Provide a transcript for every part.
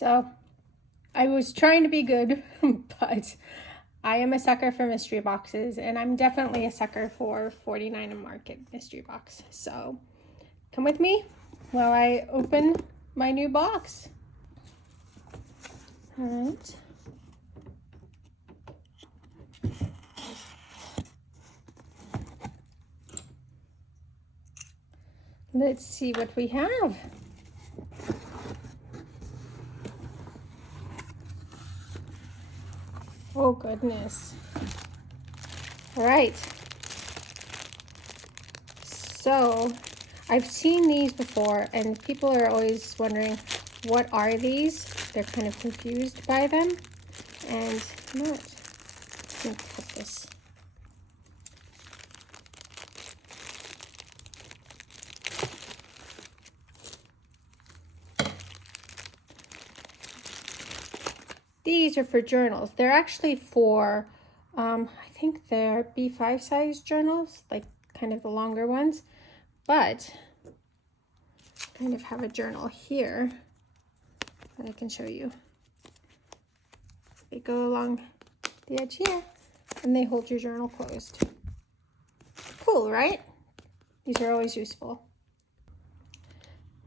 So I was trying to be good, but I am a sucker for mystery boxes, and I'm definitely a sucker for 49 and Market mystery box. So come with me while I open my new box. All right. Let's see what we have. Oh goodness. All right. So I've seen these before, and people are always wondering, what are these? They're kind of confused by them. And I'm not going to cut this. These are for journals. They're actually for, I think they're B5 size journals, like kind of the longer ones. But kind of have a journal here that I can show you. They go along the edge here, and they hold your journal closed. Cool, right? These are always useful.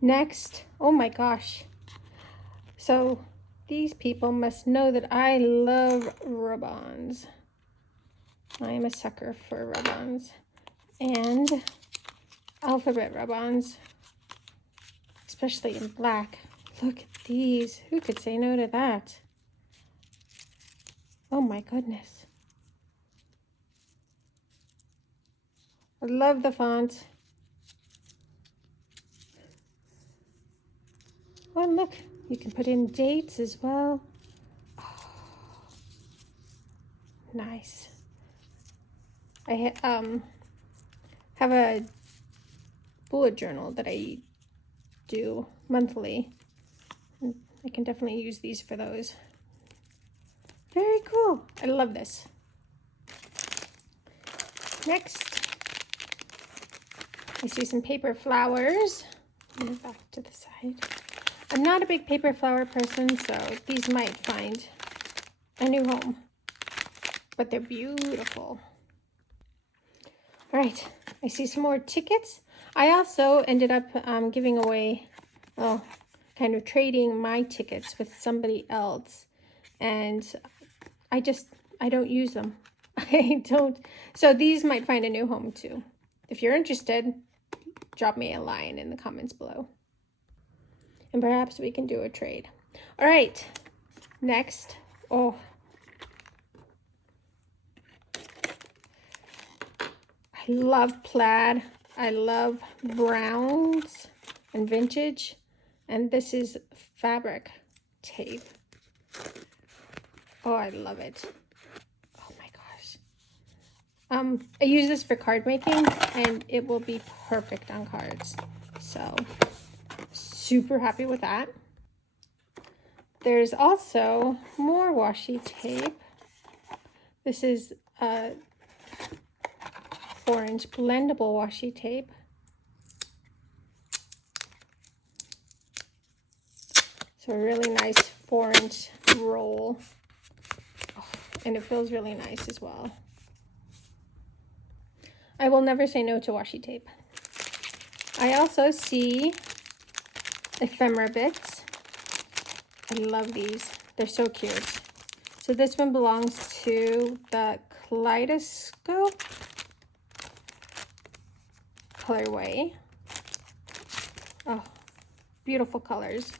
Next, oh my gosh. So these people must know that I love rub-ons. I am a sucker for rub-ons and alphabet rub-ons, especially in black. Look at these. Who could say no to that? Oh my goodness. I love the font. Oh, and look, you can put in dates as well. Oh, nice. I have a bullet journal that I do monthly. And I can definitely use these for those. Very cool. I love this. Next, I see some paper flowers. Move back to the side. I'm not a big paper flower person, so these might find a new home, but they're beautiful. All right, I see some more tickets. I also ended up giving away, well, kind of trading my tickets with somebody else, and I don't use them. I don't. So these might find a new home too. If you're interested, drop me a line in the comments below, and perhaps we can do a trade. All right, next. Oh, I love plaid. I love browns and vintage, and this is fabric tape. Oh, I love it. Oh my gosh. I use this for card making, and it will be perfect on cards. So super happy with that. There's also more washi tape. This is 4-inch blendable washi tape. So a really nice 4-inch roll. Oh, and it feels really nice as well. I will never say no to washi tape. I also see ephemera bits. I love these. They're so cute. So this one belongs to the Kaleidoscope colorway. Oh, beautiful colors.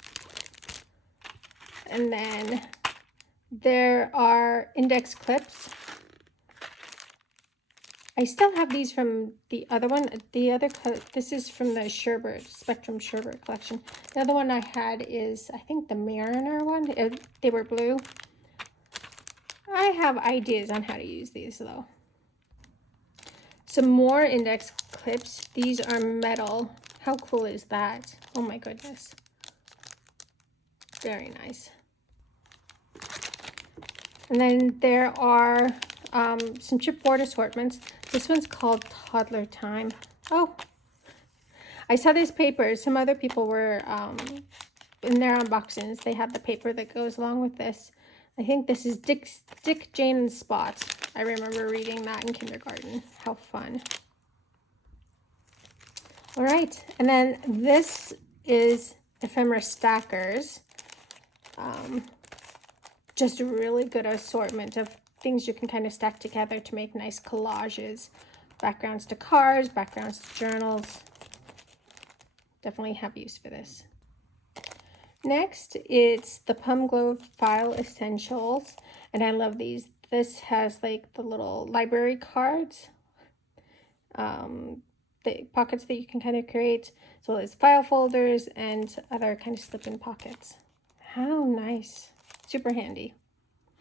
And then there are index clips. I still have these from the other one. This is from the Sherbert, Spectrum Sherbert collection. The other one I had is, I think, the Mariner one. They were blue. I have ideas on how to use these though. Some more index clips. These are metal. How cool is that? Oh my goodness. Very nice. And then there are some chipboard assortments. This one's called Toddler Time. Oh, I saw these papers. Some other people were in their unboxings, they have the paper that goes along with this. I think this is Dick, Jane, and Spot. I remember reading that in kindergarten. How fun. All right, and then this is Ephemera Stackers. Just a really good assortment of things you can kind of stack together to make nice collages. Backgrounds to cards, backgrounds to journals. Definitely have use for this. Next, it's the Plum Glow File Essentials, and I love these. This has like the little library cards, the pockets that you can kind of create. So it's file folders and other kind of slip-in pockets. How nice. Super handy.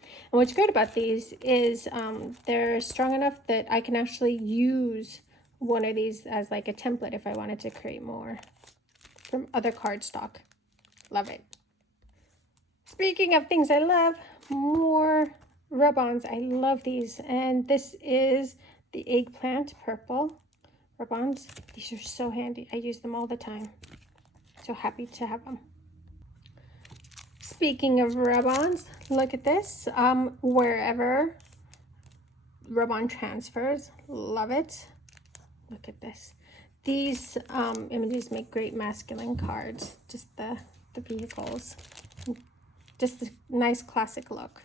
And what's great about these is they're strong enough that I can actually use one of these as like a template if I wanted to create more from other cardstock. Love it. Speaking of things I love, more rub-ons. I love these. And this is the Eggplant Purple rub-ons. These are so handy. I use them all the time. So happy to have them. Speaking of rub-ons, look at this. Wherever rub-on transfers. Love it. Look at this. These images make great masculine cards. Just the vehicles. Just a nice classic look.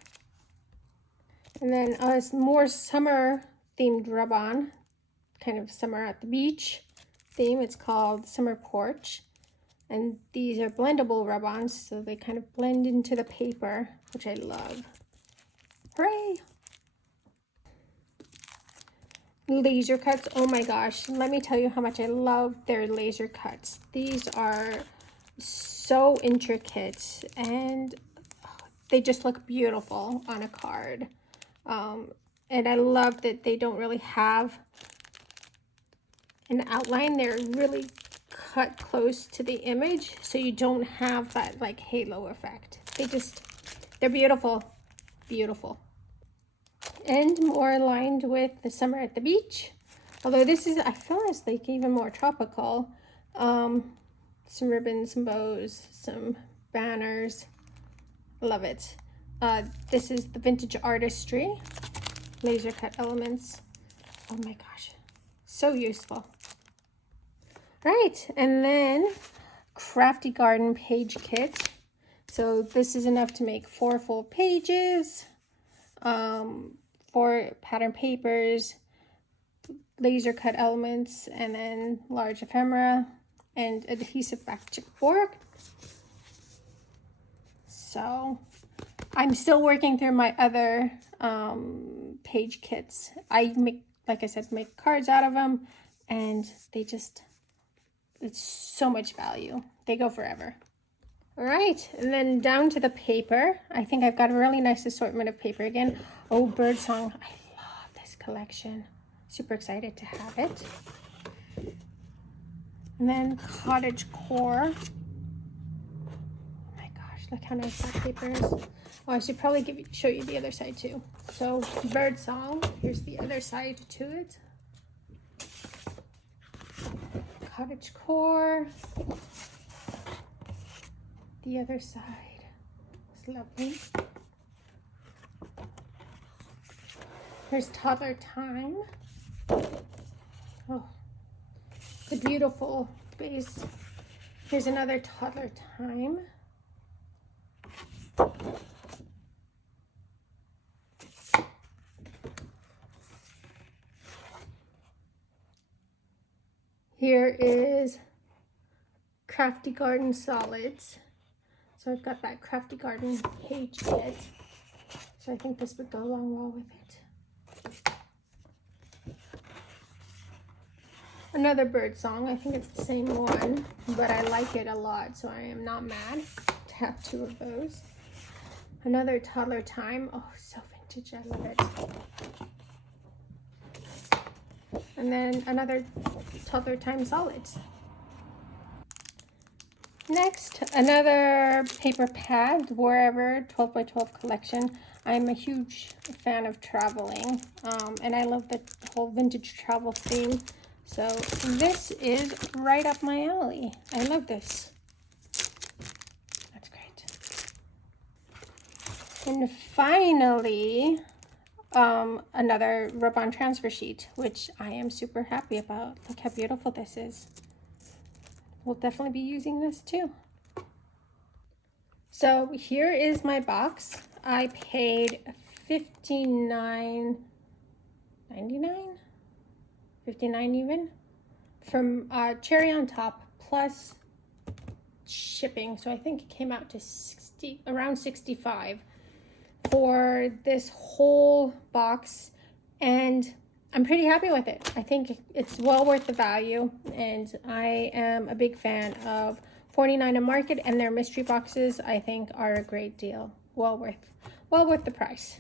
And then more summer themed rub-on. Kind of summer at the beach theme. It's called Summer Porch. And these are blendable rub-ons, so they kind of blend into the paper, which I love. Hooray! Laser cuts. Oh my gosh. Let me tell you how much I love their laser cuts. These are so intricate and they just look beautiful on a card. And I love that they don't really have an outline. They're really cut close to the image, so you don't have that like halo effect. They're beautiful. Beautiful. And more aligned with the summer at the beach. Although this is, I feel it's like even more tropical. Some ribbons, some bows, some banners. Love it. This is the Vintage Artistry. Laser cut elements. Oh my gosh. So useful. Right, and then Crafty Garden page kit. So this is enough to make 4 full pages. 4 pattern papers, laser cut elements, and then large ephemera and adhesive back chipboard. So I'm still working through my other page kits. I make, like I said, make cards out of them, and it's so much value. They go forever. All right, and then down to the paper. I think I've got a really nice assortment of paper again. Oh, Birdsong. I love this collection. Super excited to have it. And then Cottage Core. Oh my gosh, look how nice that paper is. Oh, I should probably show you the other side too. So Birdsong, here's the other side to it. Cottage Core. The other side. It's lovely. Here's Toddler Time. Oh, the beautiful base. Here's another Toddler Time. Here is Crafty Garden Solids. So I've got that Crafty Garden page kit. So I think this would go along well with it. Another Birdsong. I think it's the same one, but I like it a lot, so I am not mad to have 2 of those. Another Toddler Time. Oh, so vintage. I love it. And then another Toddler Time Solids. Next, another paper pad, Wherever 12 by 12 collection. I'm a huge fan of traveling, and I love the whole vintage travel theme. So this is right up my alley. I love this. And finally, another rub-on transfer sheet, which I am super happy about. Look how beautiful this is. We'll definitely be using this too. So here is my box. I paid $59.99, $59 even, from cherry on top plus shipping. So I think it came out to around $65 for this whole box, and I'm pretty happy with it. I think it's well worth the value, and I am a big fan of 49 and Market, and their mystery boxes I think are a great deal. Well worth the price.